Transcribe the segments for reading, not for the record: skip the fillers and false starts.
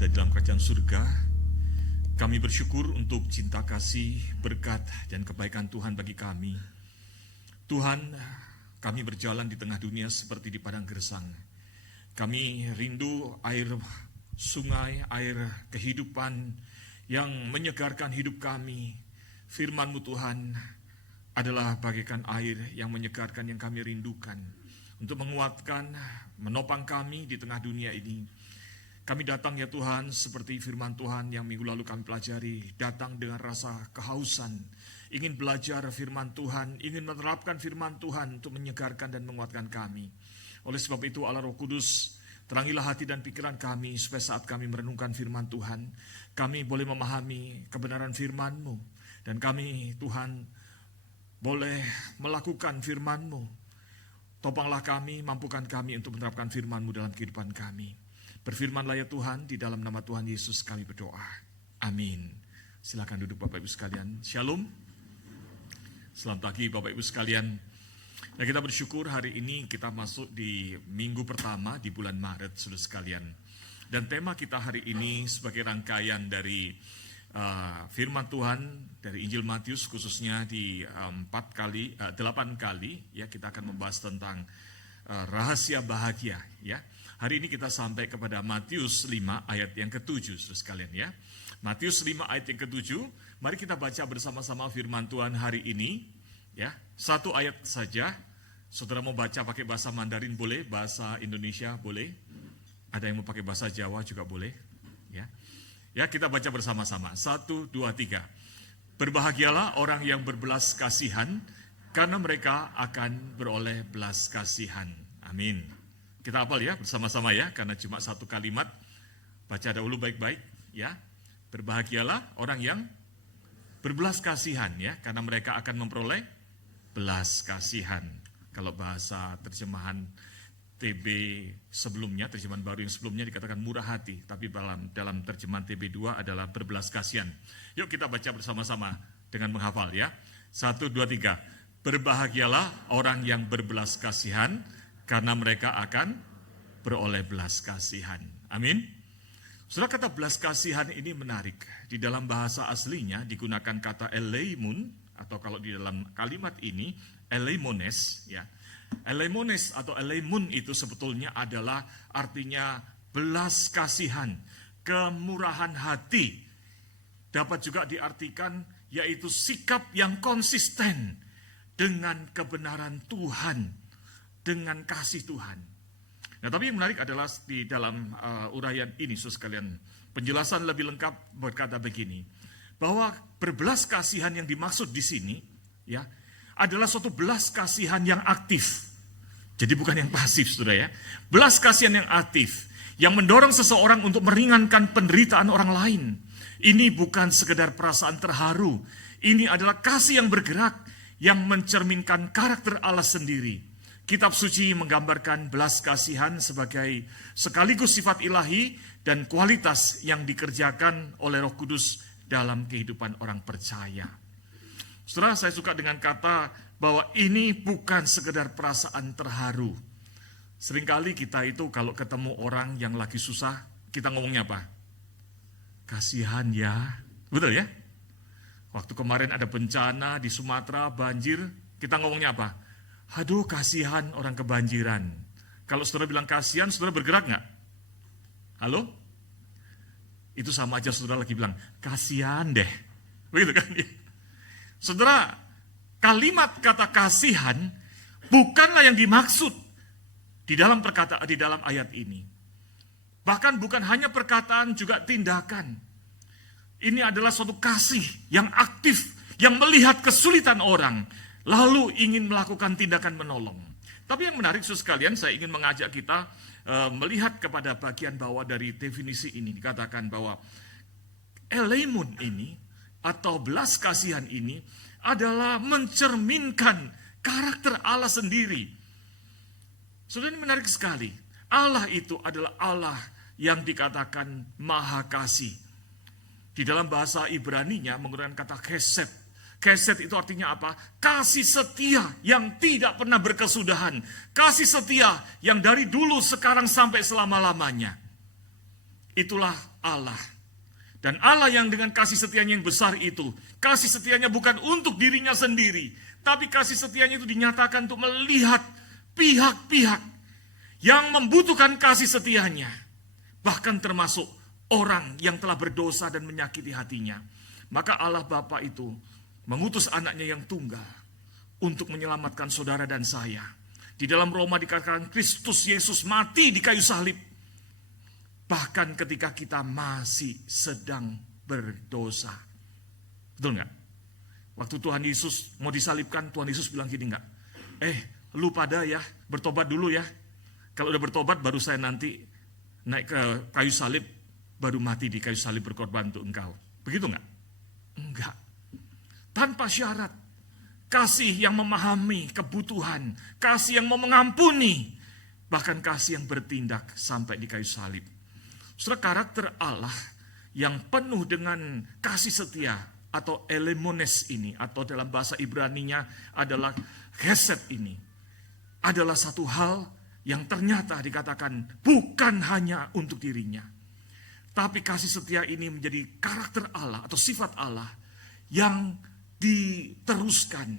ada di dalam kerajaan surga. Kami bersyukur untuk cinta kasih, berkat, dan kebaikan Tuhan bagi kami. Tuhan, kami berjalan di tengah dunia seperti di padang gersang. Kami rindu air sungai, air kehidupan yang menyegarkan hidup kami. Firman-Mu Tuhan adalah bagaikan air yang menyegarkan yang kami rindukan. Untuk menguatkan, menopang kami di tengah dunia ini. Kami datang ya Tuhan seperti firman Tuhan yang minggu lalu kami pelajari. Datang dengan rasa kehausan. Ingin belajar firman Tuhan, ingin menerapkan firman Tuhan untuk menyegarkan dan menguatkan kami. Oleh sebab itu Allah Roh Kudus, terangilah hati dan pikiran kami supaya saat kami merenungkan firman Tuhan, kami boleh memahami kebenaran firman-Mu. Dan kami Tuhan boleh melakukan firman-Mu. Topanglah kami, mampukan kami untuk menerapkan firman-Mu dalam kehidupan kami. Berfirmanlah ya Tuhan, di dalam nama Tuhan Yesus kami berdoa. Amin. Silakan duduk Bapak Ibu sekalian. Shalom. Selamat pagi Bapak Ibu sekalian. Nah, kita bersyukur hari ini kita masuk di minggu pertama di bulan Maret, saudara sekalian. Dan tema kita hari ini sebagai rangkaian dari firman Tuhan dari Injil Matius, khususnya di 8 kali ya, kita akan membahas tentang rahasia bahagia ya. Hari ini kita sampai kepada Matius 5 ayat yang ke-7 saudara sekalian ya. Matius 5 ayat yang ke-7, mari kita baca bersama-sama firman Tuhan hari ini ya. Satu ayat saja. Saudara mau baca pakai bahasa Mandarin boleh, bahasa Indonesia boleh. Ada yang mau pakai bahasa Jawa juga boleh ya. Ya, kita baca bersama-sama. 1, 2, 3. Berbahagialah orang yang berbelas kasihan, karena mereka akan beroleh belas kasihan. Amin. Kita hafal ya bersama-sama ya, karena cuma satu kalimat. Baca dahulu baik-baik ya. Berbahagialah orang yang berbelas kasihan ya, karena mereka akan memperoleh belas kasihan. Kalau bahasa terjemahan TB sebelumnya, terjemahan baru yang sebelumnya dikatakan murah hati, tapi dalam terjemahan TB2 adalah berbelas kasihan. Yuk kita baca bersama-sama dengan menghafal ya. 1, 2, 3. Berbahagialah orang yang berbelas kasihan, karena mereka akan beroleh belas kasihan. Amin. Saudara, kata belas kasihan ini menarik. Di dalam bahasa aslinya digunakan kata eleimun, atau kalau di dalam kalimat ini eleimones ya. Eleimones atau eleimun itu sebetulnya adalah artinya belas kasihan, kemurahan hati. Dapat juga diartikan yaitu sikap yang konsisten dengan kebenaran Tuhan, dengan kasih Tuhan. Nah, tapi yang menarik adalah di dalam uraian ini, saudara sekalian, penjelasan lebih lengkap berkata begini, bahwa berbelas kasihan yang dimaksud di sini, ya, adalah suatu belas kasihan yang aktif. Jadi bukan yang pasif, saudara ya. Belas kasihan yang aktif, yang mendorong seseorang untuk meringankan penderitaan orang lain. Ini bukan sekedar perasaan terharu. Ini adalah kasih yang bergerak, yang mencerminkan karakter Allah sendiri. Kitab suci menggambarkan belas kasihan sebagai sekaligus sifat ilahi dan kualitas yang dikerjakan oleh Roh Kudus dalam kehidupan orang percaya. Saudara, saya suka dengan kata bahwa ini bukan sekedar perasaan terharu. Seringkali kita itu kalau ketemu orang yang lagi susah, kita ngomongnya apa? Kasihan ya. Betul ya? Waktu kemarin ada bencana di Sumatera, banjir, kita ngomongnya apa? Aduh, kasihan orang kebanjiran. Kalau saudara bilang kasihan, saudara bergerak nggak? Halo? Itu sama aja saudara lagi bilang, kasihan deh. Begitu kan? Saudara, kalimat kata kasihan bukanlah yang dimaksud di dalam ayat ini. Bahkan bukan hanya perkataan, juga tindakan. Ini adalah suatu kasih yang aktif, yang melihat kesulitan orang, lalu ingin melakukan tindakan menolong. Tapi yang menarik saudara sekalian, saya ingin mengajak kita melihat kepada bagian bawah dari definisi ini. Dikatakan bahwa eleimun ini atau belas kasihan ini adalah mencerminkan karakter Allah sendiri. Saudara, ini menarik sekali. Allah itu adalah Allah yang dikatakan maha kasih. Di dalam bahasa Ibraninya menggunakan kata chesed. Chesed itu artinya apa? Kasih setia yang tidak pernah berkesudahan. Kasih setia yang dari dulu, sekarang, sampai selama-lamanya. Itulah Allah. Dan Allah yang dengan kasih setianya yang besar itu, kasih setianya bukan untuk dirinya sendiri, tapi kasih setianya itu dinyatakan untuk melihat pihak-pihak yang membutuhkan kasih setianya, bahkan termasuk orang yang telah berdosa dan menyakiti hatinya. Maka Allah Bapa itu mengutus anaknya yang tunggal untuk menyelamatkan saudara dan saya. Di dalam Roma dikatakan Kristus Yesus mati di kayu salib. Bahkan ketika kita masih sedang berdosa. Betul nggak? Waktu Tuhan Yesus mau disalibkan, Tuhan Yesus bilang gini nggak? Lu pada ya, bertobat dulu ya. Kalau udah bertobat baru saya nanti naik ke kayu salib, baru mati di kayu salib berkorban untuk engkau. Begitu nggak? Enggak. Tanpa syarat. Kasih yang memahami kebutuhan, kasih yang mau mengampuni, bahkan kasih yang bertindak sampai di kayu salib. Saudara, karakter Allah yang penuh dengan kasih setia atau elemones ini, atau dalam bahasa Ibraninya adalah chesed ini, adalah satu hal yang ternyata dikatakan bukan hanya untuk dirinya. Tapi kasih setia ini menjadi karakter Allah atau sifat Allah yang diteruskan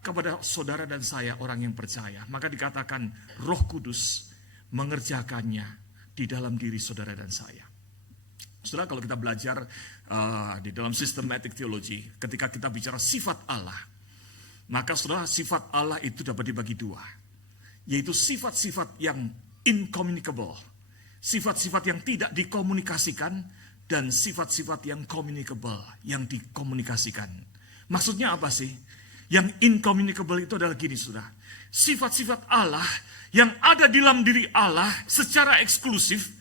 kepada saudara dan saya orang yang percaya. Maka dikatakan Roh Kudus mengerjakannya di dalam diri saudara dan saya. Saudara, kalau kita belajar di dalam systematic theology, ketika kita bicara sifat Allah, maka saudara, sifat Allah itu dapat dibagi dua, yaitu sifat-sifat yang incommunicable, sifat-sifat yang tidak dikomunikasikan, dan sifat-sifat yang communicable, yang dikomunikasikan. Maksudnya apa sih? Yang incommunicable itu adalah gini, saudara. Sifat-sifat Allah yang ada di dalam diri Allah secara eksklusif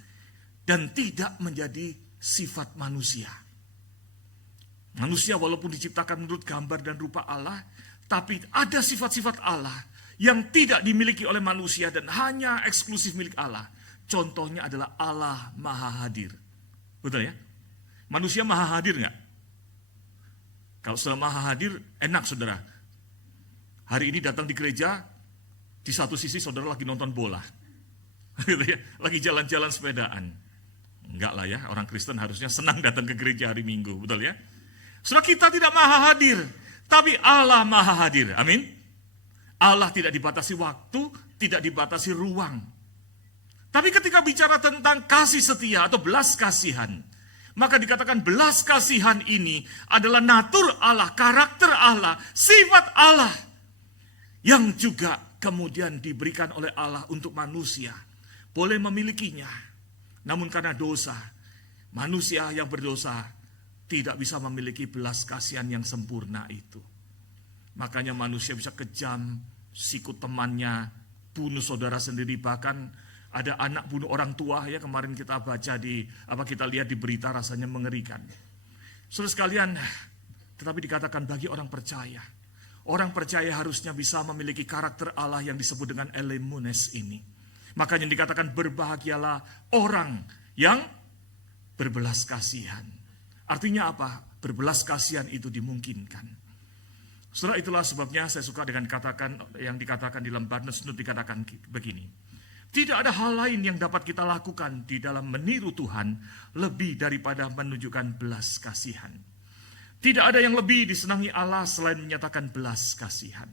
dan tidak menjadi sifat manusia. Manusia walaupun diciptakan menurut gambar dan rupa Allah, tapi ada sifat-sifat Allah yang tidak dimiliki oleh manusia dan hanya eksklusif milik Allah. Contohnya adalah Allah Maha Hadir. Betul ya? Manusia maha hadir nggak? Kalau sudah maha hadir, enak saudara. Hari ini datang di gereja, di satu sisi saudara lagi nonton bola. Gitu ya? Lagi jalan-jalan sepedaan. Enggak lah ya, orang Kristen harusnya senang datang ke gereja hari Minggu. Betul ya? Saudara, kita tidak maha hadir, tapi Allah maha hadir. Amin. Allah tidak dibatasi waktu, tidak dibatasi ruang. Tapi ketika bicara tentang kasih setia atau belas kasihan, maka dikatakan belas kasihan ini adalah natur Allah, karakter Allah, sifat Allah yang juga kemudian diberikan oleh Allah untuk manusia. Boleh memilikinya, namun karena dosa, manusia yang berdosa tidak bisa memiliki belas kasihan yang sempurna itu. Makanya manusia bisa kejam, sikut temannya, bunuh saudara sendiri, bahkan ada anak bunuh orang tua ya, kemarin kita baca kita lihat di berita, rasanya mengerikan. Saudara sekalian, tetapi dikatakan bagi orang percaya harusnya bisa memiliki karakter Allah yang disebut dengan elemones ini. Makanya dikatakan berbahagialah orang yang berbelas kasihan. Artinya apa? Berbelas kasihan itu dimungkinkan. Saudara, itulah sebabnya saya suka dengan yang dikatakan di dalam Barnes Nutt, dikatakan begini. Tidak ada hal lain yang dapat kita lakukan di dalam meniru Tuhan lebih daripada menunjukkan belas kasihan. Tidak ada yang lebih disenangi Allah selain menyatakan belas kasihan.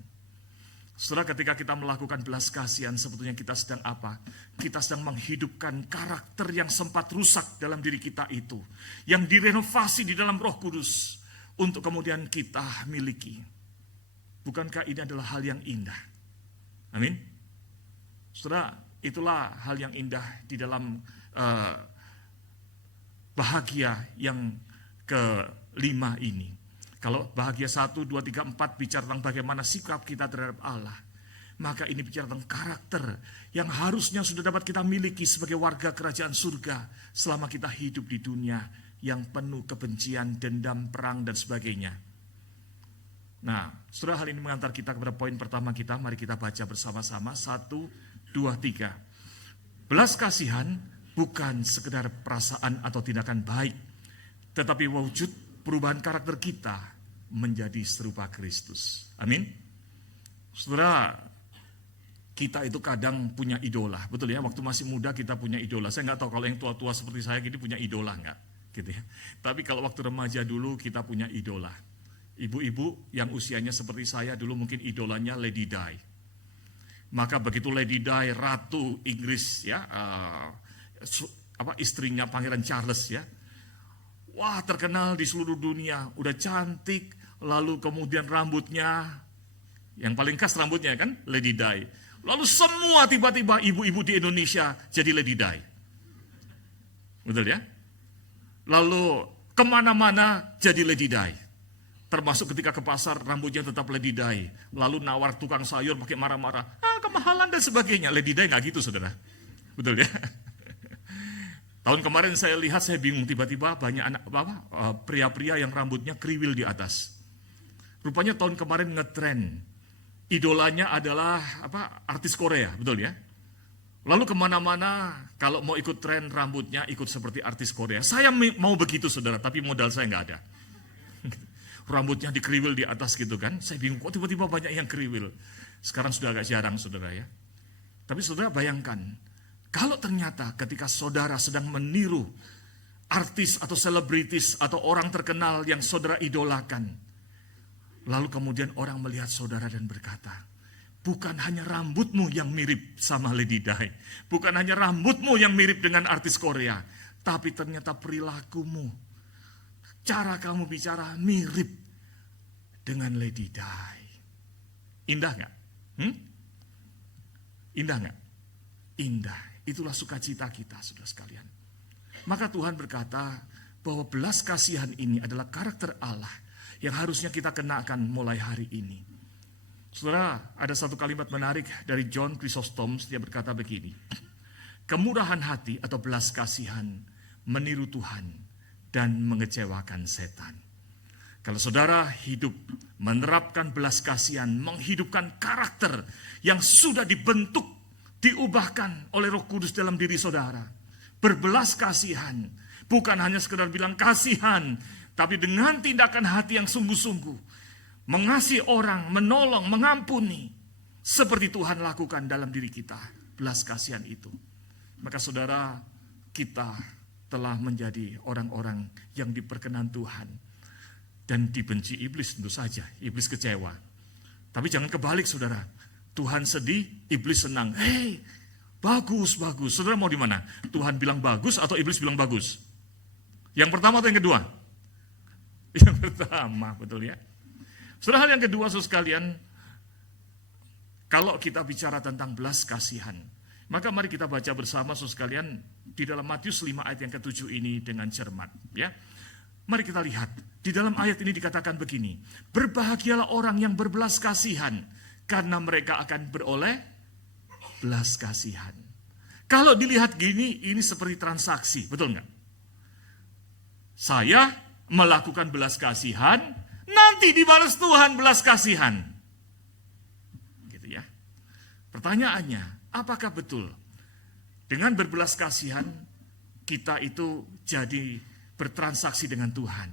Saudara, ketika kita melakukan belas kasihan, sebetulnya kita sedang apa? Kita sedang menghidupkan karakter yang sempat rusak dalam diri kita itu, yang direnovasi di dalam Roh Kudus untuk kemudian kita miliki. Bukankah ini adalah hal yang indah? Amin. Saudara, itulah hal yang indah di dalam bahagia yang kelima ini. Kalau bahagia 1, 2, 3, 4 bicara tentang bagaimana sikap kita terhadap Allah, maka ini bicara tentang karakter yang harusnya sudah dapat kita miliki sebagai warga kerajaan surga selama kita hidup di dunia yang penuh kebencian, dendam, perang, dan sebagainya. Nah, saudara, hal ini mengantar kita kepada poin pertama kita. Mari kita baca bersama-sama. 1, 2, 3. Belas kasihan bukan sekedar perasaan atau tindakan baik, tetapi wujud perubahan karakter kita menjadi serupa Kristus. Amin. Saudara, kita itu kadang punya idola, betul ya? Waktu masih muda kita punya idola. Saya nggak tahu kalau yang tua-tua seperti saya gini punya idola nggak, gitu ya. Tapi kalau waktu remaja dulu kita punya idola. Ibu-ibu yang usianya seperti saya dulu mungkin idolanya Lady Di. Maka begitu Lady Di, Ratu Inggris ya, istrinya Pangeran Charles ya, wah terkenal di seluruh dunia, udah cantik, lalu kemudian rambutnya, yang paling khas rambutnya kan Lady Di. Lalu semua tiba-tiba ibu-ibu di Indonesia jadi Lady Di. Betul ya? Lalu kemana-mana jadi Lady Di. Termasuk ketika ke pasar rambutnya tetap Lady Di. Lalu nawar tukang sayur pakai marah-marah, kemahalan dan sebagainya. Lady Di nggak gitu saudara. Betul ya? Tahun kemarin saya lihat, saya bingung, tiba-tiba banyak pria-pria yang rambutnya kriwil di atas. Rupanya tahun kemarin ngetren, idolanya adalah artis Korea, betul ya? Lalu kemana-mana kalau mau ikut tren rambutnya ikut seperti artis Korea. Saya mau begitu saudara, tapi modal saya nggak ada. Rambutnya dikriwil di atas gitu kan. Saya bingung, kok tiba-tiba banyak yang kriwil. Sekarang sudah agak jarang saudara ya. Tapi saudara bayangkan, kalau ternyata ketika saudara sedang meniru artis atau selebritis atau orang terkenal yang saudara idolakan, lalu kemudian orang melihat saudara dan berkata, bukan hanya rambutmu yang mirip sama Lady Di, bukan hanya rambutmu yang mirip dengan artis Korea, tapi ternyata perilakumu, cara kamu bicara mirip dengan Lady Di. Indah nggak? Indah nggak? Indah. Itulah sukacita kita, saudara sekalian. Maka Tuhan berkata bahwa belas kasihan ini adalah karakter Allah yang harusnya kita kenakan mulai hari ini. Saudara, ada satu kalimat menarik dari John Chrysostom, dia berkata begini, kemurahan hati atau belas kasihan meniru Tuhan dan mengecewakan setan. Kalau saudara hidup menerapkan belas kasihan, menghidupkan karakter yang sudah dibentuk, diubahkan oleh Roh Kudus dalam diri saudara, berbelas kasihan, bukan hanya sekedar bilang kasihan, tapi dengan tindakan hati yang sungguh-sungguh, mengasihi orang, menolong, mengampuni, seperti Tuhan lakukan dalam diri kita, belas kasihan itu. Maka saudara, kita telah menjadi orang-orang yang diperkenan Tuhan dan dibenci iblis tentu saja. Iblis kecewa. Tapi jangan kebalik saudara. Tuhan sedih, iblis senang. Hei, bagus, bagus. Saudara mau di mana? Tuhan bilang bagus atau iblis bilang bagus? Yang pertama atau yang kedua? Yang pertama, betul ya. Saudara, hal yang kedua saudara sekalian, kalau kita bicara tentang belas kasihan, maka mari kita baca bersama saudara sekalian di dalam Matius 5 ayat yang ke-7 ini dengan cermat, ya. Mari kita lihat, di dalam ayat ini dikatakan begini, berbahagialah orang yang berbelas kasihan, karena mereka akan beroleh belas kasihan. Kalau dilihat gini, ini seperti transaksi, betul nggak? Saya melakukan belas kasihan, nanti dibalas Tuhan belas kasihan. Gitu ya. Pertanyaannya, apakah betul dengan berbelas kasihan kita itu jadi bertransaksi dengan Tuhan?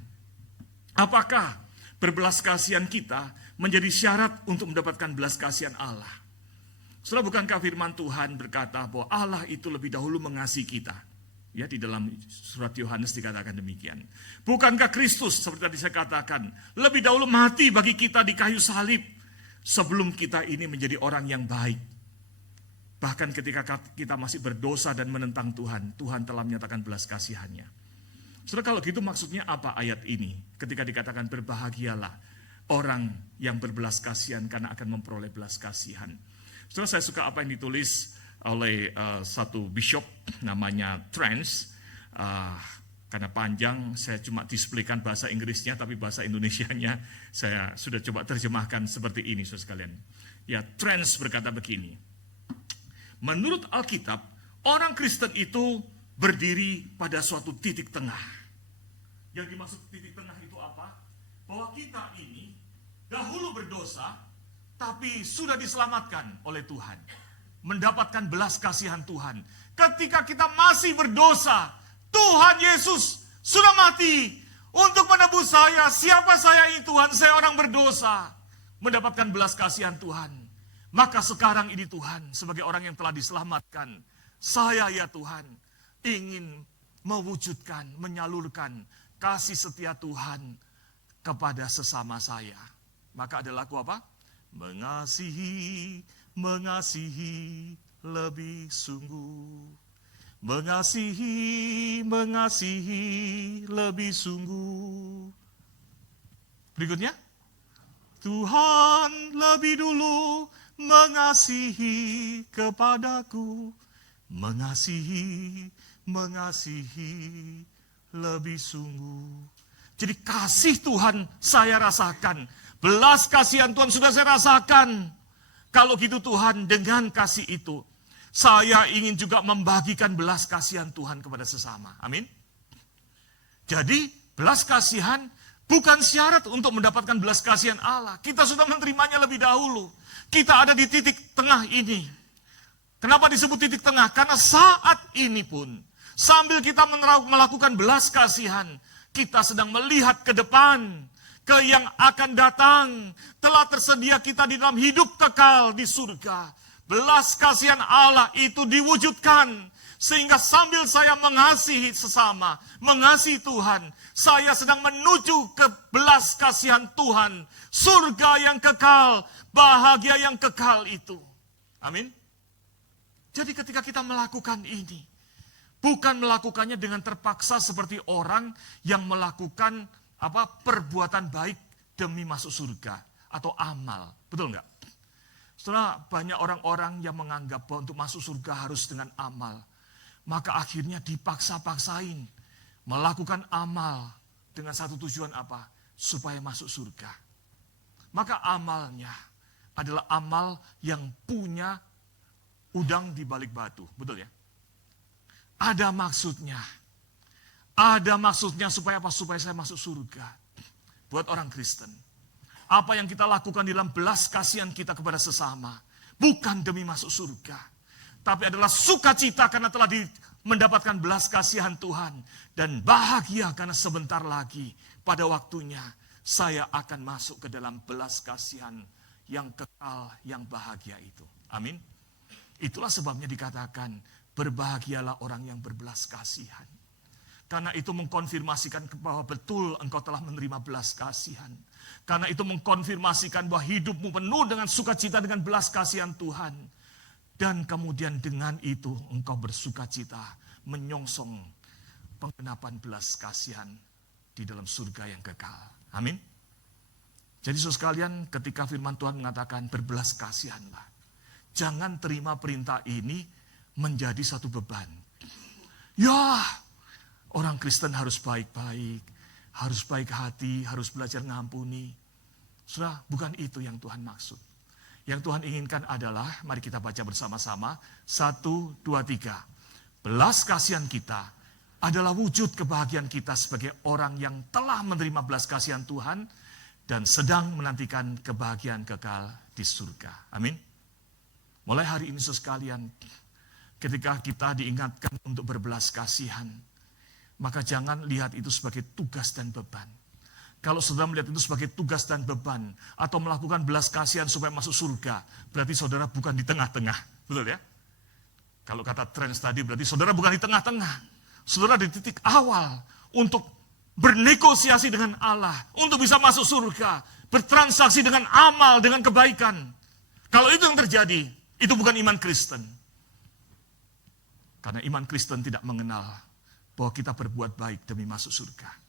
Apakah berbelas kasihan kita menjadi syarat untuk mendapatkan belas kasihan Allah? Saudara, bukankah firman Tuhan berkata bahwa Allah itu lebih dahulu mengasihi kita? Ya, di dalam surat Yohanes dikatakan demikian. Bukankah Kristus seperti tadi saya katakan lebih dahulu mati bagi kita di kayu salib sebelum kita ini menjadi orang yang baik? Bahkan ketika kita masih berdosa dan menentang Tuhan, Tuhan telah menyatakan belas kasihannya. Saudara, kalau gitu maksudnya apa ayat ini? Ketika dikatakan berbahagialah orang yang berbelas kasihan karena akan memperoleh belas kasihan. Saudara, saya suka apa yang ditulis oleh satu bishop namanya Trans. Karena panjang, saya cuma displaykan bahasa Inggrisnya, tapi bahasa Indonesianya saya sudah coba terjemahkan seperti ini, saudara sekalian. Ya, Trans berkata begini. Menurut Alkitab, orang Kristen itu berdiri pada suatu titik tengah. Yang dimaksud titik tengah itu apa? Bahwa kita ini dahulu berdosa, tapi sudah diselamatkan oleh Tuhan. Mendapatkan belas kasihan Tuhan. Ketika kita masih berdosa, Tuhan Yesus sudah mati untuk menebus saya. Siapa saya ini Tuhan? Saya orang berdosa. Mendapatkan belas kasihan Tuhan. Maka sekarang ini Tuhan, sebagai orang yang telah diselamatkan, saya ya Tuhan, ingin mewujudkan, menyalurkan kasih setia Tuhan kepada sesama saya. Maka ada lagu apa? Mengasihi, mengasihi lebih sungguh. Mengasihi, mengasihi lebih sungguh. Berikutnya. Tuhan lebih dulu mengasihi kepadaku. Mengasihi, mengasihi lebih sungguh. Jadi kasih Tuhan saya rasakan. Belas kasihan Tuhan sudah saya rasakan. Kalau gitu Tuhan, dengan kasih itu, saya ingin juga membagikan belas kasihan Tuhan kepada sesama. Amin. Jadi belas kasihan bukan syarat untuk mendapatkan belas kasihan Allah. Kita sudah menerimanya lebih dahulu. Kita ada di titik tengah ini. Kenapa disebut titik tengah? Karena saat ini pun, sambil kita melakukan belas kasihan, kita sedang melihat ke depan, ke yang akan datang. Telah tersedia kita di dalam hidup kekal di surga. Belas kasihan Allah itu diwujudkan. Sehingga sambil saya mengasihi sesama, mengasihi Tuhan, saya sedang menuju ke belas kasihan Tuhan. Surga yang kekal, bahagia yang kekal itu. Amin. Jadi ketika kita melakukan ini, bukan melakukannya dengan terpaksa seperti orang yang melakukan perbuatan baik demi masuk surga atau amal. Betul enggak? Setelah banyak orang-orang yang menganggap bahwa untuk masuk surga harus dengan amal. Maka akhirnya dipaksa-paksain melakukan amal dengan satu tujuan apa? Supaya masuk surga. Maka amalnya adalah amal yang punya udang di balik batu. Betul ya? Ada maksudnya. Ada maksudnya supaya apa? Supaya saya masuk surga. Buat orang Kristen. Apa yang kita lakukan dalam belas kasihan kita kepada sesama. Bukan demi masuk surga. Tapi adalah sukacita karena telah mendapatkan belas kasihan Tuhan. Dan bahagia karena sebentar lagi pada waktunya saya akan masuk ke dalam belas kasihan yang kekal, yang bahagia itu. Amin. Itulah sebabnya dikatakan berbahagialah orang yang berbelas kasihan. Karena itu mengkonfirmasikan bahwa betul engkau telah menerima belas kasihan. Karena itu mengkonfirmasikan bahwa hidupmu penuh dengan sukacita dengan belas kasihan Tuhan. Dan kemudian dengan itu engkau bersukacita menyongsong penggenapan belas kasihan di dalam surga yang kekal. Amin. Jadi saudara sekalian, ketika firman Tuhan mengatakan berbelas kasihanlah. Jangan terima perintah ini menjadi satu beban. Ya, orang Kristen harus baik-baik, harus baik hati, harus belajar ngampuni. Saudara, bukan itu yang Tuhan maksud. Yang Tuhan inginkan adalah, mari kita baca bersama-sama, 1, 2, 3. Belas kasihan kita adalah wujud kebahagiaan kita sebagai orang yang telah menerima belas kasihan Tuhan dan sedang menantikan kebahagiaan kekal di surga. Amin. Mulai hari ini sekalian, ketika kita diingatkan untuk berbelas kasihan, maka jangan lihat itu sebagai tugas dan beban. Kalau saudara melihat itu sebagai tugas dan beban, atau melakukan belas kasihan supaya masuk surga, berarti saudara bukan di tengah-tengah. Betul ya? Kalau kata Trends tadi, berarti saudara bukan di tengah-tengah. Saudara di titik awal untuk bernegosiasi dengan Allah, untuk bisa masuk surga, bertransaksi dengan amal, dengan kebaikan. Kalau itu yang terjadi, itu bukan iman Kristen. Karena iman Kristen tidak mengenal bahwa kita berbuat baik demi masuk surga.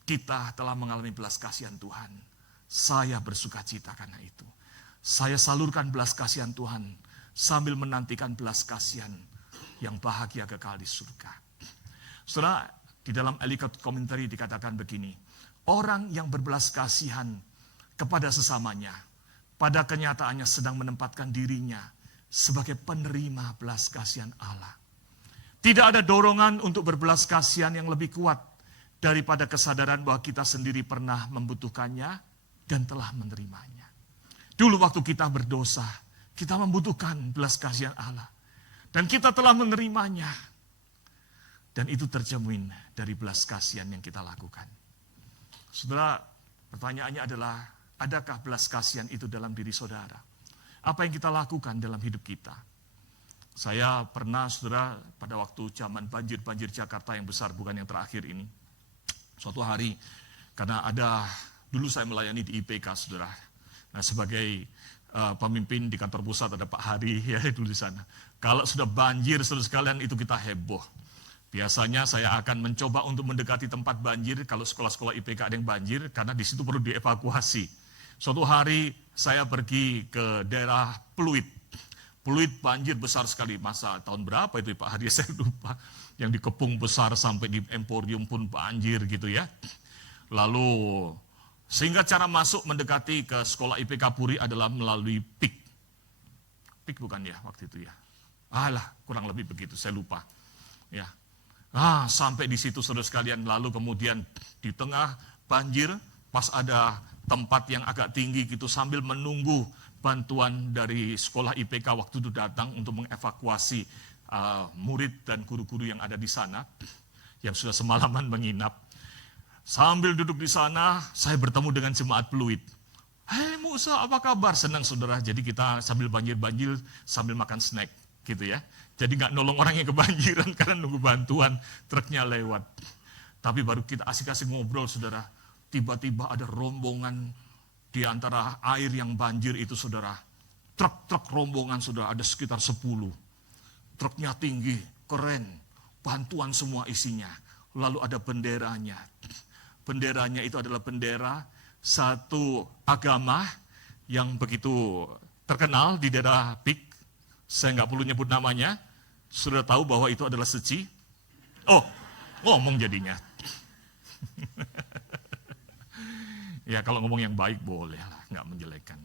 Kita telah mengalami belas kasihan Tuhan. Saya bersukacita karena itu. Saya salurkan belas kasihan Tuhan sambil menantikan belas kasihan yang bahagia kekal di surga. Saudara, di dalam Ellicott Commentary dikatakan begini. Orang yang berbelas kasihan kepada sesamanya, pada kenyataannya sedang menempatkan dirinya sebagai penerima belas kasihan Allah. Tidak ada dorongan untuk berbelas kasihan yang lebih kuat daripada kesadaran bahwa kita sendiri pernah membutuhkannya dan telah menerimanya. Dulu waktu kita berdosa, kita membutuhkan belas kasihan Allah. Dan kita telah menerimanya. Dan itu tercermin dari belas kasihan yang kita lakukan. Saudara, pertanyaannya adalah, adakah belas kasihan itu dalam diri saudara? Apa yang kita lakukan dalam hidup kita? Saya pernah, saudara, pada waktu zaman banjir Jakarta yang besar, bukan yang terakhir ini. Suatu hari, karena dulu saya melayani di IPK, saudara. Nah, sebagai pemimpin di kantor pusat ada Pak Hari, ya dulu di sana. Kalau sudah banjir, saudara sekalian, itu kita heboh. Biasanya saya akan mencoba untuk mendekati tempat banjir kalau sekolah-sekolah IPK ada yang banjir, karena di situ perlu dievakuasi. Suatu hari saya pergi ke daerah Pluit. Pluit banjir besar sekali, masa tahun berapa itu Pak Hari, saya lupa. Yang dikepung besar sampai di Emporium pun banjir gitu ya. Lalu sehingga cara masuk mendekati ke sekolah IPK Puri adalah melalui PIK. PIK bukan ya waktu itu ya. Kurang lebih begitu, saya lupa. Ya. Sampai di situ saudara sekalian, lalu kemudian di tengah banjir, pas ada tempat yang agak tinggi gitu, sambil menunggu bantuan dari sekolah IPK waktu itu datang untuk mengevakuasi murid dan guru-guru yang ada di sana, yang sudah semalaman menginap. Sambil duduk di sana, saya bertemu dengan jemaat Pluit. Hei Musa, apa kabar? Senang saudara, jadi kita sambil banjir-banjir, sambil makan snack gitu ya. Jadi nggak nolong orang yang kebanjiran karena nunggu bantuan, truknya lewat. Tapi baru kita asik-asik ngobrol, saudara. Tiba-tiba ada rombongan di antara air yang banjir itu, saudara. Truk-truk rombongan, saudara, ada sekitar 10. Truknya tinggi, keren. Bantuan semua isinya. Lalu ada benderanya. Benderanya itu adalah bendera satu agama yang begitu terkenal di daerah PIK. Saya nggak perlu nyebut namanya. Sudah tahu bahwa itu adalah Seci? Ngomong jadinya. Ya kalau ngomong yang baik boleh lah, nggak menjelekkan.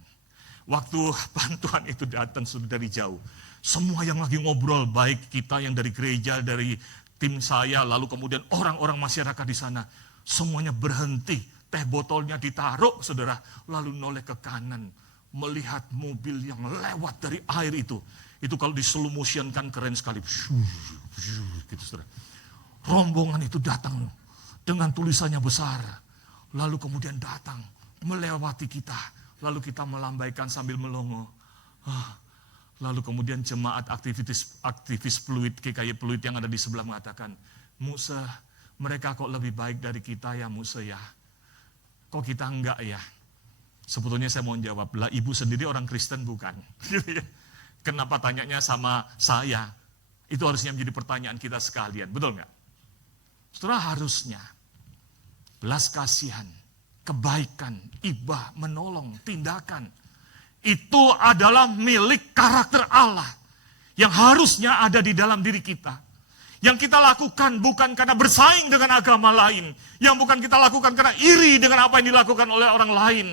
Waktu bantuan itu datang sudah dari jauh. Semua yang lagi ngobrol, baik kita yang dari gereja, dari tim saya, lalu kemudian orang-orang masyarakat di sana, semuanya berhenti. Teh botolnya ditaruh, saudara, lalu noleh ke kanan, melihat mobil yang lewat dari air itu. Itu kalau di slow motion kan keren sekali. Gitu, saudara. Rombongan itu datang dengan tulisannya besar. Lalu kemudian datang, melewati kita. Lalu kita melambaikan sambil melongo. Lalu kemudian jemaat aktivis Pluit, GKI Pluit yang ada di sebelah mengatakan, Musa, mereka kok lebih baik dari kita ya Musa ya. Kok kita enggak ya? Sebetulnya saya mau jawab, lah ibu sendiri orang Kristen bukan? Kenapa tanyanya sama saya? Itu harusnya menjadi pertanyaan kita sekalian, betul nggak? Setelah harusnya belas kasihan, kebaikan, ibah, menolong, tindakan, itu adalah milik karakter Allah yang harusnya ada di dalam diri kita. Yang kita lakukan bukan karena bersaing dengan agama lain, yang bukan kita lakukan karena iri dengan apa yang dilakukan oleh orang lain.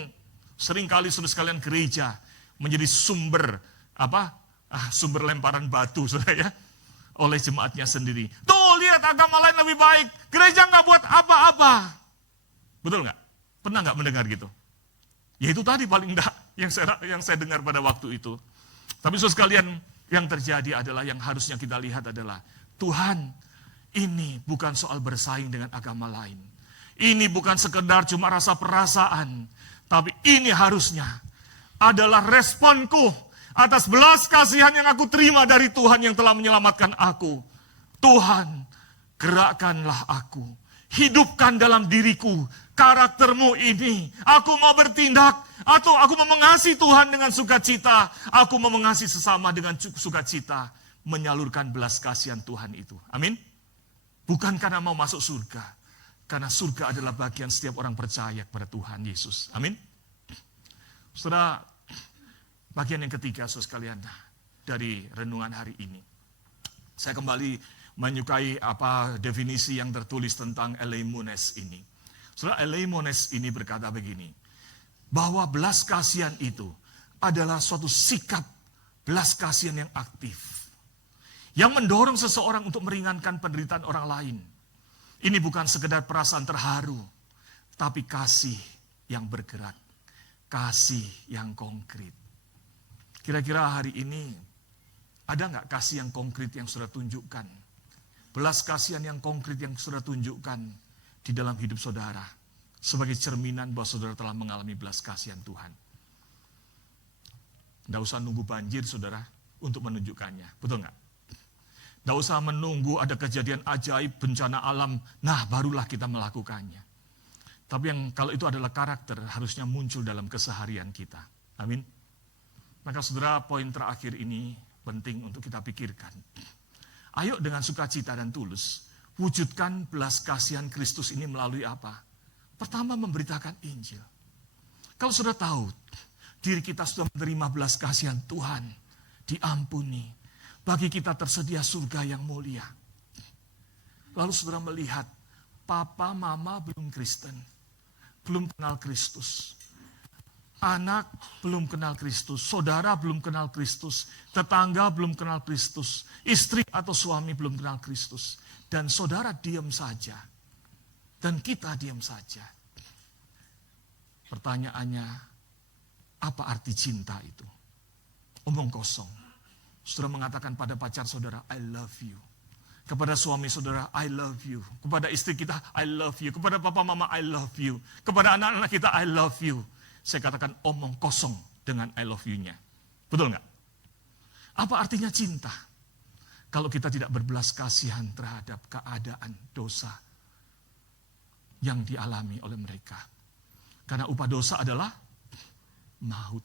Seringkali saudara sekalian gereja menjadi sumber sumber lemparan batu, saudara ya, oleh jemaatnya sendiri. Tuh lihat agama lain lebih baik, gereja nggak buat apa-apa. Betul nggak? Pernah nggak mendengar gitu? Ya itu tadi paling enggak yang saya dengar pada waktu itu. Tapi saudara sekalian, yang terjadi adalah yang harusnya kita lihat adalah Tuhan, ini bukan soal bersaing dengan agama lain. Ini bukan sekedar cuma rasa perasaan, tapi ini harusnya adalah responku atas belas kasihan yang aku terima dari Tuhan yang telah menyelamatkan aku. Tuhan, gerakkanlah aku. Hidupkan dalam diriku karaktermu ini. Aku mau bertindak atau aku mau mengasihi Tuhan dengan sukacita. Aku mau mengasihi sesama dengan sukacita. Menyalurkan belas kasihan Tuhan itu. Amin. Bukan karena mau masuk surga. Karena surga adalah bagian setiap orang percaya kepada Tuhan Yesus. Amin. Saudara, bagian yang ketiga, saudara sekalian, dari renungan hari ini. Saya kembali menyukai definisi yang tertulis tentang eleimones ini. Saudara, eleimones ini berkata begini, bahwa belas kasihan itu adalah suatu sikap belas kasihan yang aktif, yang mendorong seseorang untuk meringankan penderitaan orang lain. Ini bukan sekedar perasaan terharu, tapi kasih yang bergerak, kasih yang konkret. Kira-kira hari ini ada nggak kasih yang konkret yang sudah tunjukkan? Belas kasihan yang konkret yang sudah tunjukkan di dalam hidup saudara sebagai cerminan bahwa saudara telah mengalami belas kasihan Tuhan. Nggak usah nunggu banjir, saudara, untuk menunjukkannya. Betul nggak? Nggak usah menunggu ada kejadian ajaib, bencana alam, nah barulah kita melakukannya. Tapi kalau itu adalah karakter, harusnya muncul dalam keseharian kita. Amin. Maka saudara, poin terakhir ini penting untuk kita pikirkan. Ayo dengan sukacita dan tulus, wujudkan belas kasihan Kristus ini melalui apa? Pertama, memberitakan Injil. Kalau sudah tahu, diri kita sudah menerima belas kasihan Tuhan, diampuni, bagi kita tersedia surga yang mulia. Lalu saudara melihat, papa, mama belum Kristen, belum kenal Kristus. Anak belum kenal Kristus, saudara belum kenal Kristus, tetangga belum kenal Kristus, istri atau suami belum kenal Kristus. Dan saudara diam saja, dan kita diam saja. Pertanyaannya, apa arti cinta itu? Omong kosong. Saudara mengatakan pada pacar saudara, I love you. Kepada suami saudara, I love you. Kepada istri kita, I love you. Kepada papa mama, I love you. Kepada anak-anak kita, I love you. Saya katakan omong kosong dengan I love you-nya. Betul nggak? Apa artinya cinta? Kalau kita tidak berbelas kasihan terhadap keadaan dosa yang dialami oleh mereka. Karena upah dosa adalah maut.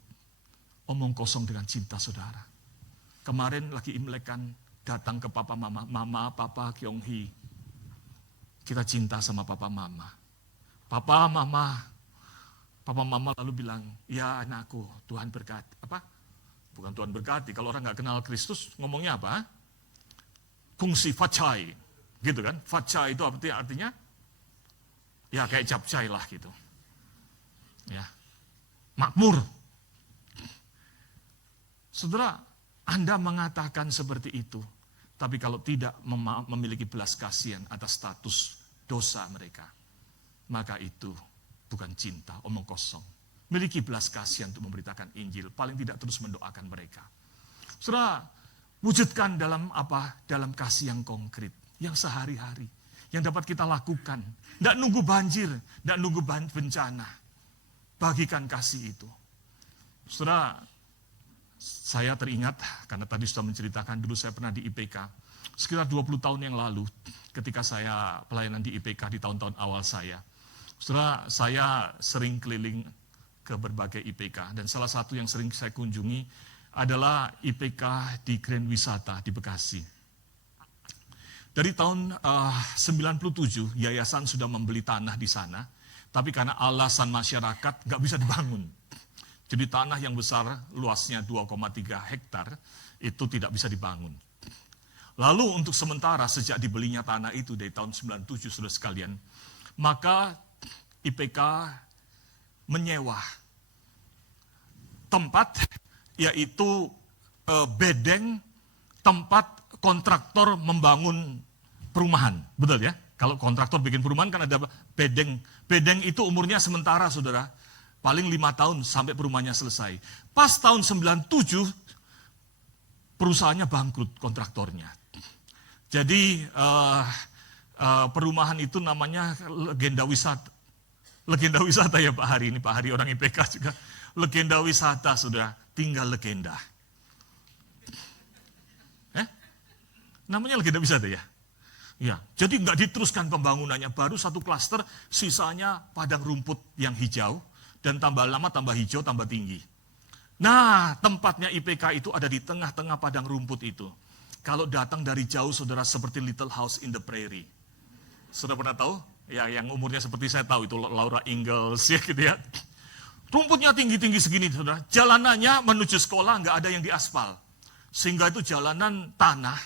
Omong kosong dengan cinta saudara. Kemarin lagi Imlekan datang ke papa mama, mama, papa, Kyung-hee. Kita cinta sama papa mama. Papa mama lalu bilang, ya anakku, Tuhan berkati. Apa? Bukan Tuhan berkati, kalau orang nggak kenal Kristus, ngomongnya apa? Kungsi facai, gitu kan? Facai itu artinya, ya kayak capcai lah gitu. Ya, makmur. Saudara, Anda mengatakan seperti itu, tapi kalau tidak memiliki belas kasihan atas status dosa mereka, maka itu bukan cinta, omong kosong. Miliki belas kasihan untuk memberitakan Injil, paling tidak terus mendoakan mereka. Saudara, wujudkan dalam apa? Dalam kasih yang konkret, yang sehari-hari, yang dapat kita lakukan. Tidak nunggu banjir, tidak nunggu bencana. Bagikan kasih itu. Saudara, saya teringat, karena tadi sudah menceritakan, dulu saya pernah di IPK, sekitar 20 tahun yang lalu, ketika saya pelayanan di IPK di tahun-tahun awal saya. Saudara, saya sering keliling ke berbagai IPK, dan salah satu yang sering saya kunjungi adalah IPK di Grand Wisata di Bekasi. Dari tahun 97, yayasan sudah membeli tanah di sana, tapi karena alasan masyarakat nggak bisa dibangun. Jadi tanah yang besar, luasnya 2,3 hektar, itu tidak bisa dibangun. Lalu untuk sementara, sejak dibelinya tanah itu dari tahun 97, saudara sekalian, maka IPK menyewa tempat, yaitu bedeng tempat kontraktor membangun perumahan. Betul ya? Kalau kontraktor bikin perumahan kan ada bedeng. Bedeng itu umurnya sementara, saudara. Paling 5 tahun sampai perumahannya selesai. Pas tahun 97, perusahaannya bangkrut kontraktornya. Jadi perumahan itu namanya Legenda Wisata. Legenda Wisata ya Pak Hari, ini Pak Hari orang IPK juga. Legenda Wisata, sudah tinggal legenda. Namanya Legenda Wisata ya? Ya, jadi nggak diteruskan pembangunannya, baru satu klaster, sisanya padang rumput yang hijau, dan tambah lama tambah hijau, tambah tinggi. Nah, tempatnya IPK itu ada di tengah-tengah padang rumput itu. Kalau datang dari jauh, saudara, seperti Little House in the Prairie. Saudara pernah tahu? Ya, yang umurnya seperti saya tahu, itu Laura Ingalls, ya gitu ya. Rumputnya tinggi-tinggi segini, saudara. Jalanannya menuju sekolah nggak ada yang diaspal. Sehingga itu jalanan tanah,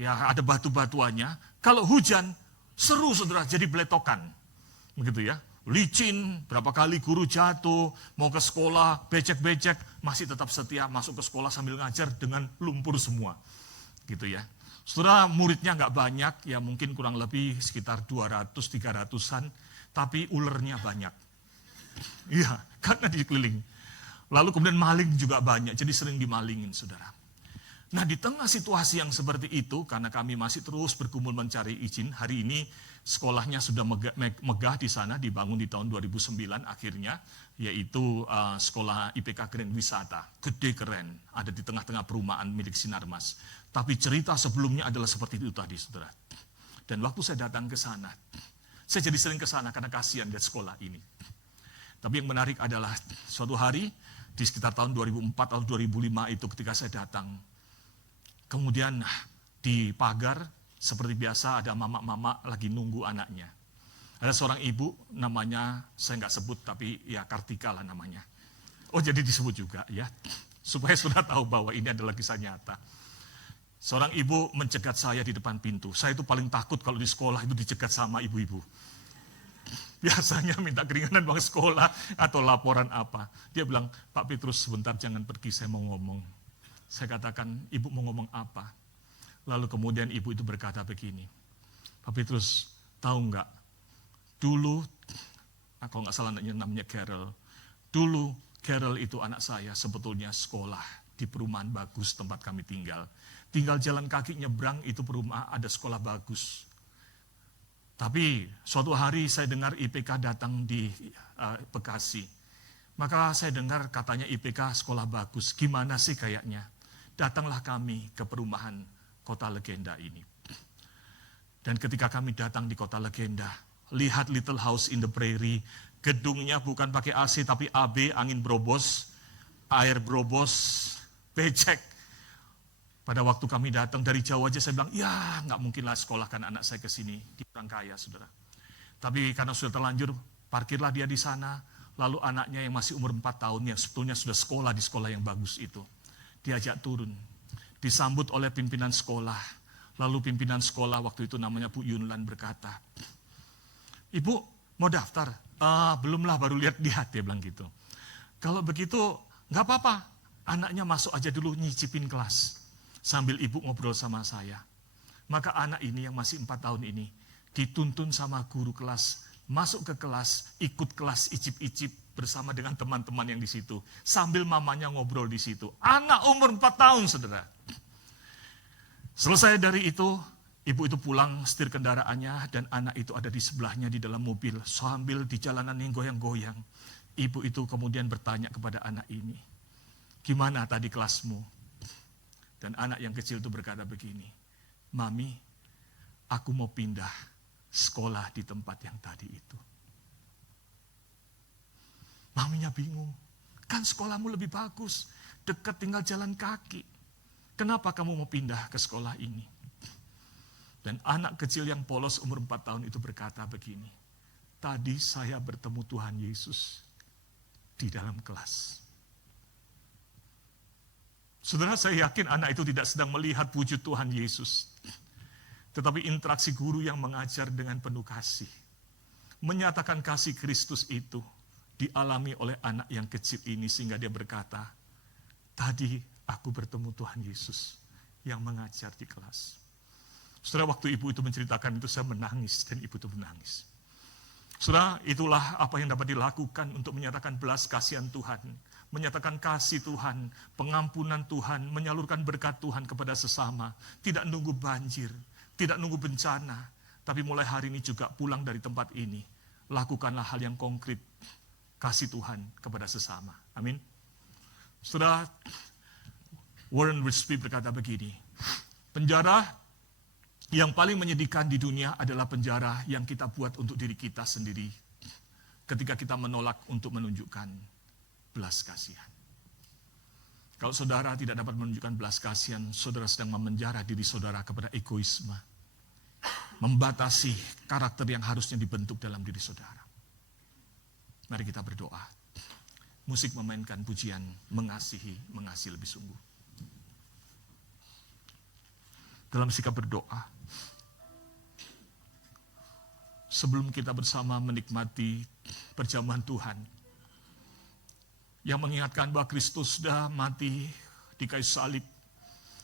ya ada batu-batuannya. Kalau hujan, seru saudara, jadi beletokan. Begitu ya. Licin, berapa kali guru jatuh, mau ke sekolah, becek-becek, masih tetap setia masuk ke sekolah sambil ngajar dengan lumpur semua. Gitu ya. Saudara, muridnya nggak banyak, ya mungkin kurang lebih sekitar 200-300-an, tapi ulernya banyak. Iya, karena dikeliling. Lalu kemudian maling juga banyak, jadi sering dimalingin, saudara. Nah, di tengah situasi yang seperti itu, karena kami masih terus bergumul mencari izin, hari ini sekolahnya sudah megah di sana, dibangun di tahun 2009 akhirnya, yaitu sekolah IPK Grand Wisata, gede keren, ada di tengah-tengah perumahan milik Sinarmas. Tapi cerita sebelumnya adalah seperti itu tadi, saudara. Dan waktu saya datang ke sana, saya jadi sering ke sana karena kasihan lihat sekolah ini. Tapi yang menarik adalah suatu hari, di sekitar tahun 2004 atau 2005 itu ketika saya datang, kemudian di pagar, seperti biasa ada mama-mama lagi nunggu anaknya. Ada seorang ibu, namanya, saya nggak sebut, tapi ya Kartika lah namanya. Oh, jadi disebut juga ya, supaya sudah tahu bahwa ini adalah kisah nyata. Seorang ibu mencegat saya di depan pintu. Saya itu paling takut kalau di sekolah itu dicegat sama ibu-ibu. Biasanya minta keringanan uang sekolah atau laporan apa. Dia bilang, Pak Petrus sebentar jangan pergi, saya mau ngomong. Saya katakan, ibu mau ngomong apa? Lalu kemudian ibu itu berkata begini, Pak Petrus, tahu nggak? Dulu, kalau nggak salah namanya Carol, dulu Carol itu anak saya sebetulnya sekolah di perumahan bagus tempat kami tinggal. Tinggal jalan kaki nyebrang itu perumahan ada sekolah bagus. Tapi suatu hari saya dengar IPK datang di Bekasi. Maka saya dengar katanya IPK sekolah bagus. Gimana sih kayaknya? Datanglah kami ke perumahan Kota Legenda ini. Dan ketika kami datang di Kota Legenda, lihat Little House in the Prairie, gedungnya bukan pakai AC tapi AB, angin berobos, air berobos, becek. Pada waktu kami datang dari jauh aja saya bilang, ya nggak mungkinlah sekolahkan anak saya ke sini, di orang kaya saudara. Tapi karena sudah terlanjur, parkirlah dia di sana, lalu anaknya yang masih umur 4 tahun, yang sebetulnya sudah sekolah di sekolah yang bagus itu, diajak turun, disambut oleh pimpinan sekolah. Lalu pimpinan sekolah waktu itu namanya Bu Yunlan berkata, Ibu mau daftar? Belumlah, baru lihat-lihat, dia bilang gitu. Kalau begitu nggak apa-apa, anaknya masuk aja dulu nyicipin kelas. Sambil ibu ngobrol sama saya. Maka anak ini yang masih 4 tahun ini dituntun sama guru kelas, masuk ke kelas, ikut kelas icip-icip bersama dengan teman-teman yang di situ. Sambil mamanya ngobrol di situ. Anak umur 4 tahun, saudara. Selesai dari itu, ibu itu pulang setir kendaraannya dan anak itu ada di sebelahnya di dalam mobil. Sambil di jalanan yang goyang-goyang. Ibu itu kemudian bertanya kepada anak ini, gimana tadi kelasmu? Dan anak yang kecil itu berkata begini, Mami, aku mau pindah sekolah di tempat yang tadi itu. Maminya bingung, kan sekolahmu lebih bagus, dekat tinggal jalan kaki. Kenapa kamu mau pindah ke sekolah ini? Dan anak kecil yang polos umur 4 tahun itu berkata begini, tadi saya bertemu Tuhan Yesus di dalam kelas. Saudara, saya yakin anak itu tidak sedang melihat wujud Tuhan Yesus. Tetapi interaksi guru yang mengajar dengan penuh kasih. Menyatakan kasih Kristus itu dialami oleh anak yang kecil ini sehingga dia berkata, tadi aku bertemu Tuhan Yesus yang mengajar di kelas. Saudara, waktu ibu itu menceritakan itu saya menangis dan ibu itu menangis. Saudara, itulah apa yang dapat dilakukan untuk menyatakan belas kasihan Tuhan. Menyatakan kasih Tuhan, pengampunan Tuhan, menyalurkan berkat Tuhan kepada sesama. Tidak nunggu banjir, tidak nunggu bencana. Tapi mulai hari ini juga pulang dari tempat ini. Lakukanlah hal yang konkret, kasih Tuhan kepada sesama. Amin. Saudara, Warren Wiersbe berkata begini, penjara yang paling menyedihkan di dunia adalah penjara yang kita buat untuk diri kita sendiri. Ketika kita menolak untuk menunjukkan belas kasihan. Kalau saudara tidak dapat menunjukkan belas kasihan, saudara sedang memenjara diri saudara kepada egoisme. Membatasi karakter yang harusnya dibentuk dalam diri saudara. Mari kita berdoa. Musik memainkan pujian, mengasihi lebih sungguh. Dalam sikap berdoa, sebelum kita bersama menikmati perjamuan Tuhan, yang mengingatkan bahwa Kristus sudah mati di kayu salib,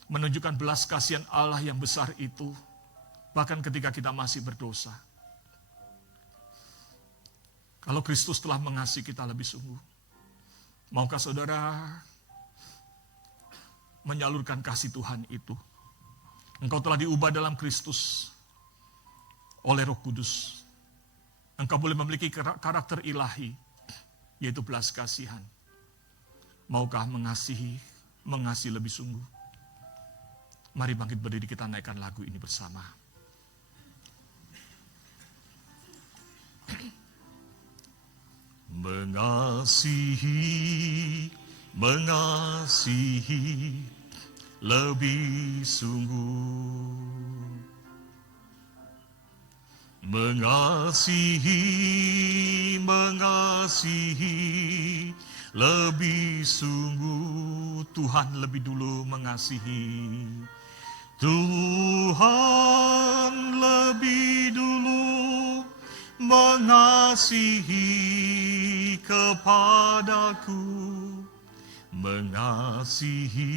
menunjukkan belas kasihan Allah yang besar itu, bahkan ketika kita masih berdosa. Kalau Kristus telah mengasihi kita lebih sungguh, maukah saudara menyalurkan kasih Tuhan itu. Engkau telah diubah dalam Kristus oleh Roh Kudus. Engkau boleh memiliki karakter ilahi, yaitu belas kasihan. Maukah mengasihi lebih sungguh? Mari bangkit berdiri, kita naikkan lagu ini bersama. Mengasihi lebih sungguh. Mengasihi lebih sungguh. Tuhan lebih dulu mengasihi. Tuhan lebih dulu mengasihi kepadaku. Mengasihi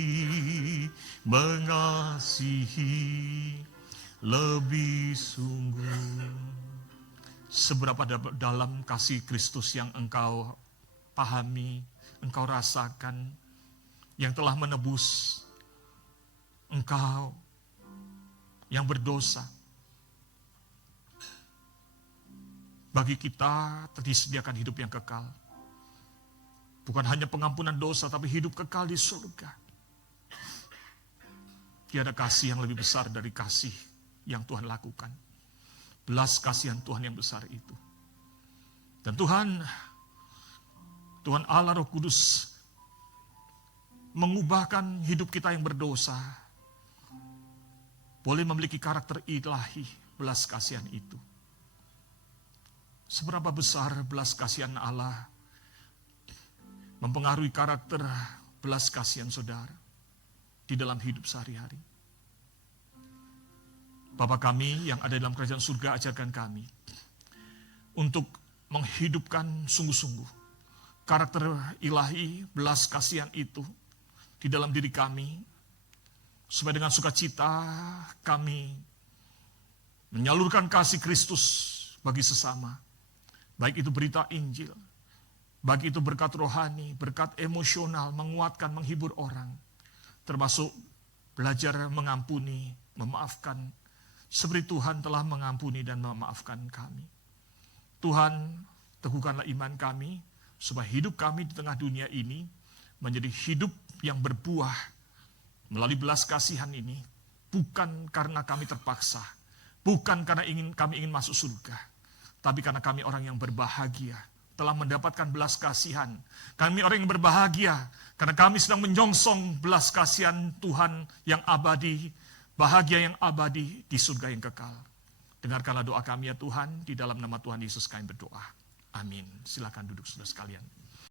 lebih sungguh. Seberapa dalam kasih Kristus yang engkau pahami, engkau rasakan, yang telah menebus engkau yang berdosa. Bagi kita disediakan hidup yang kekal. Bukan hanya pengampunan dosa, tapi hidup kekal di surga. Tiada kasih yang lebih besar dari kasih yang Tuhan lakukan. Belas kasihan Tuhan yang besar itu. Dan Tuhan Allah Roh Kudus mengubahkan hidup kita yang berdosa. Boleh memiliki karakter ilahi, belas kasihan itu. Seberapa besar belas kasihan Allah mempengaruhi karakter belas kasihan saudara di dalam hidup sehari-hari. Bapa kami yang ada dalam kerajaan surga, ajarkan kami untuk menghidupkan sungguh-sungguh karakter ilahi, belas kasihan itu di dalam diri kami, supaya dengan sukacita kami menyalurkan kasih Kristus bagi sesama, baik itu berita Injil, baik itu berkat rohani, berkat emosional, menguatkan, menghibur orang, termasuk belajar mengampuni, memaafkan, seperti Tuhan telah mengampuni dan memaafkan kami. Tuhan, teguhkanlah iman kami, supaya hidup kami di tengah dunia ini menjadi hidup yang berbuah melalui belas kasihan ini, bukan karena kami terpaksa, bukan karena kami ingin masuk surga, tapi karena kami orang yang berbahagia, telah mendapatkan belas kasihan. Kami orang yang berbahagia, karena kami sedang menyongsong belas kasihan Tuhan yang abadi, bahagia yang abadi di surga yang kekal. Dengarkanlah doa kami ya Tuhan, di dalam nama Tuhan Yesus kami berdoa. Amin. Silakan duduk saudara sekalian.